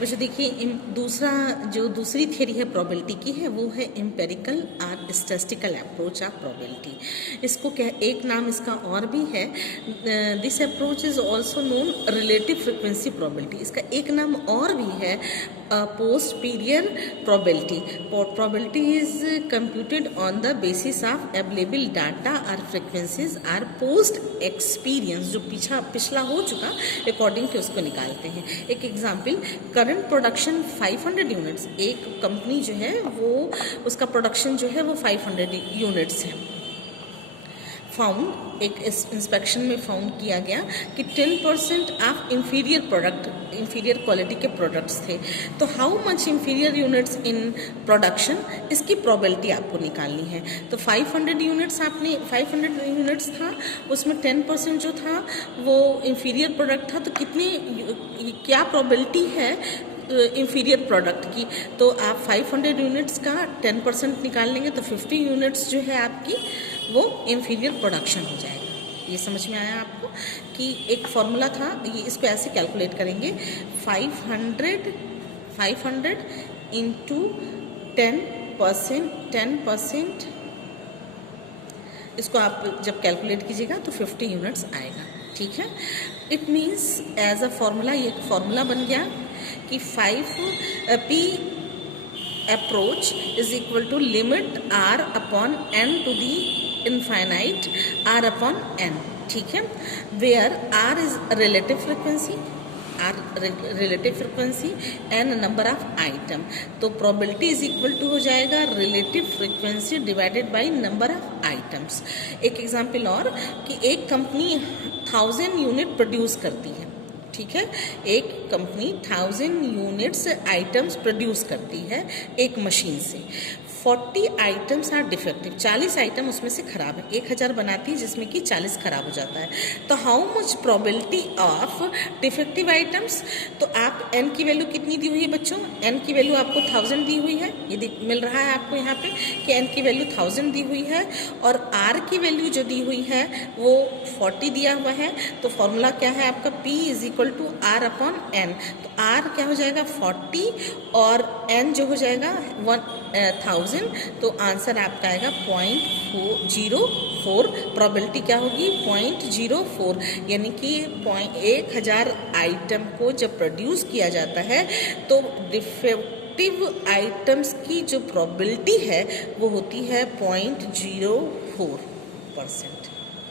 वैसे देखिए, दूसरी थियरी है प्रोबेबिलिटी की है, वो है एम्पेरिकल और स्टैटिस्टिकल अप्रोच ऑफ प्रोबेबिलिटी। इसको एक नाम इसका और भी है, this approach is also known relative frequency probability. इसका एक नाम और भी है posterior probability. Probability is computed on the basis of available data और फ्रिक्वेंसीज आर पोस्ट एक्सपीरियंस, जो पिछला हो चुका अकॉर्डिंग टू उसको निकालते हैं। एक एग्जाम्पल, करंट प्रोडक्शन 500 यूनिट्स। एक कंपनी जो है वो उसका प्रोडक्शन जो है वो 500 यूनिट्स है। फाउंड, एक इंस्पेक्शन में फाउंड किया गया कि 10% ऑफ इंफीरियर क्वालिटी के प्रोडक्ट्स थे। तो how much inferior units in production, इसकी प्रोबेबिलिटी आपको निकालनी है। तो 500 यूनिट्स था, उसमें 10% जो था वो इंफीरियर प्रोडक्ट था। तो क्या प्रोबेबिलिटी है इंफीरियर प्रोडक्ट की? तो आप 500 यूनिट्स का 10% निकाल लेंगे तो 50 यूनिट्स जो है आपकी वो इंफीरियर प्रोडक्शन हो जाएगा। ये समझ में आया आपको कि एक फॉर्मूला था, ये इसको ऐसे कैलकुलेट करेंगे, 500 इंटू 10%, इसको आप जब कैलकुलेट कीजिएगा तो 50 यूनिट्स आएगा। ठीक है, it means as a formula, ये फॉर्मूला बन गया कि 5p approach is equal to limit r upon n to the infinite r upon n। ठीक है, where r is relative frequency n number of item. तो प्रोबेबिलिटी इज इक्वल टू हो जाएगा relative frequency divided by number of items. एक example और कि एक company 1000 unit produce करती है। ठीक है, एक कंपनी 1000 यूनिट्स आइटम्स प्रोड्यूस करती है एक मशीन से। 40 आइटम्स आर डिफेक्टिव, 40 आइटम उसमें से खराब है। 1000 बनाती है जिसमें कि 40 खराब हो जाता है। तो how much probability of defective items? तो आप n की वैल्यू कितनी दी हुई है बच्चों? n की वैल्यू आपको 1000 दी हुई है, ये मिल रहा है आपको यहाँ पे कि n की वैल्यू 1000 दी हुई है और r की वैल्यू जो दी हुई है वो 40 दिया हुआ है। तो फॉर्मूला क्या है आपका? p is equal to r upon n। तो r क्या हो जाएगा? 40 और n जो हो जाएगा 1000। तो आंसर आपका आएगा 0.04। प्रोबेबिलिटी क्या होगी? 0.04, यानी कि 1000 आइटम को जब प्रोड्यूस किया जाता है तो डिफेक्टिव आइटम्स की जो प्रोबेबिलिटी है वो होती है 0.04%।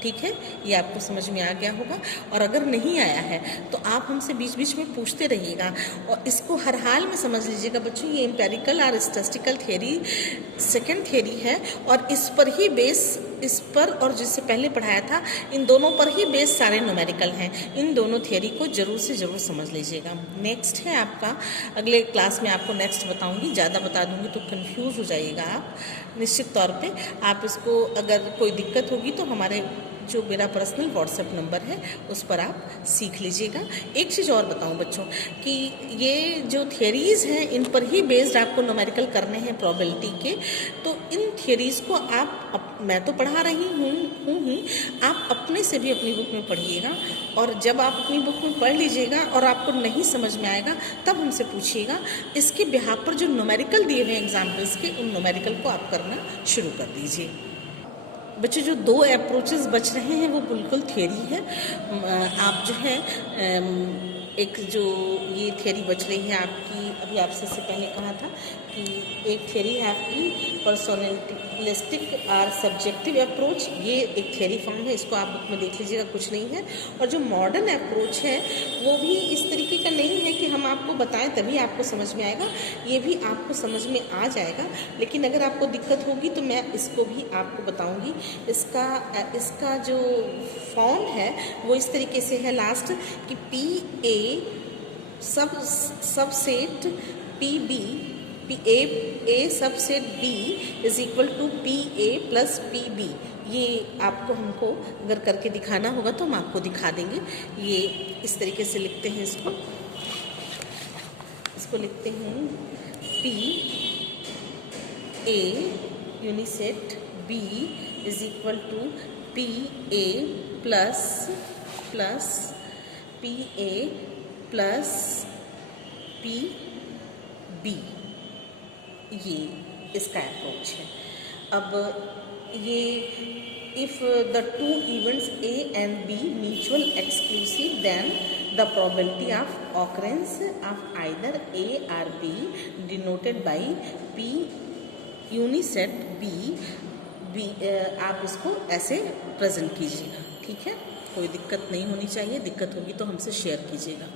ठीक है, ये आपको समझ में आ गया होगा। और अगर नहीं आया है तो आप हमसे बीच बीच में पूछते रहिएगा और इसको हर हाल में समझ लीजिएगा बच्चों। ये एम्पेरिकल और स्टैटिस्टिकल थियरी सेकंड थियरी है और इस पर और जिससे पहले पढ़ाया था इन दोनों पर ही बेस सारे न्यूमेरिकल हैं। इन दोनों थियरी को जरूर से जरूर समझ लीजिएगा। नेक्स्ट है आपका, अगले क्लास में आपको नेक्स्ट बताऊंगी, ज़्यादा बता दूंगी तो कंफ्यूज हो जाइएगा आप। निश्चित तौर पे आप इसको, अगर कोई दिक्कत होगी तो हमारे जो मेरा पर्सनल व्हाट्सएप नंबर है उस पर आप सीख लीजिएगा। एक चीज़ और बताऊं बच्चों कि ये जो थियरीज़ हैं इन पर ही बेस्ड आपको न्यूमेरिकल करने हैं प्रोबेबिलिटी के। तो इन थियरीज़ को मैं तो पढ़ा रही हूँ ही, आप अपने से भी अपनी बुक में पढ़िएगा। और जब आप अपनी बुक में पढ़ लीजिएगा और आपको नहीं समझ में आएगा तब हमसे पूछिएगा। इसके बिहाफ पर जो न्यूमेरिकल दिए हुए एग्जाम्पल्स के, उन न्यूमेरिकल को आप करना शुरू कर दीजिए। बच्चों, जो 2 अप्रोचेस बच रहे हैं वो बिल्कुल थियरी है। आप जो है एक जो ये थियरी बच रही है आपकी, अभी आपसे से पहले कहा था कि एक थियरी है आपकी पर्सनलिस्टिक और सब्जेक्टिव अप्रोच। ये एक थियरी फॉर्म है, इसको आप बुक में देख लीजिएगा, कुछ नहीं है। और जो मॉडर्न अप्रोच है वो भी इस तरीके का नहीं है कि हम आपको बताएं तभी आपको समझ में आएगा, ये भी आपको समझ में आ जाएगा। लेकिन अगर आपको दिक्कत होगी तो मैं इसको भी आपको बताऊंगी। इसका जो फॉर्म है वो इस तरीके से है लास्ट कि PA subset PB, A subset B is equal to PA plus PB। ये आपको हमको अगर करके दिखाना होगा तो हम आपको दिखा देंगे। ये इस तरीके से लिखते हैं, इसको लिखते हैं PA यूनिसेट B is equal to PA plus PA plus P B, ये इसका अप्रोच है। अब ये if the two events A and B mutual exclusive, then the probability of occurrence of either A or B denoted by P यूनिसेट B आप इसको ऐसे present कीजिएगा। ठीक है, कोई दिक्कत नहीं होनी चाहिए, दिक्कत होगी तो हमसे शेयर कीजिएगा।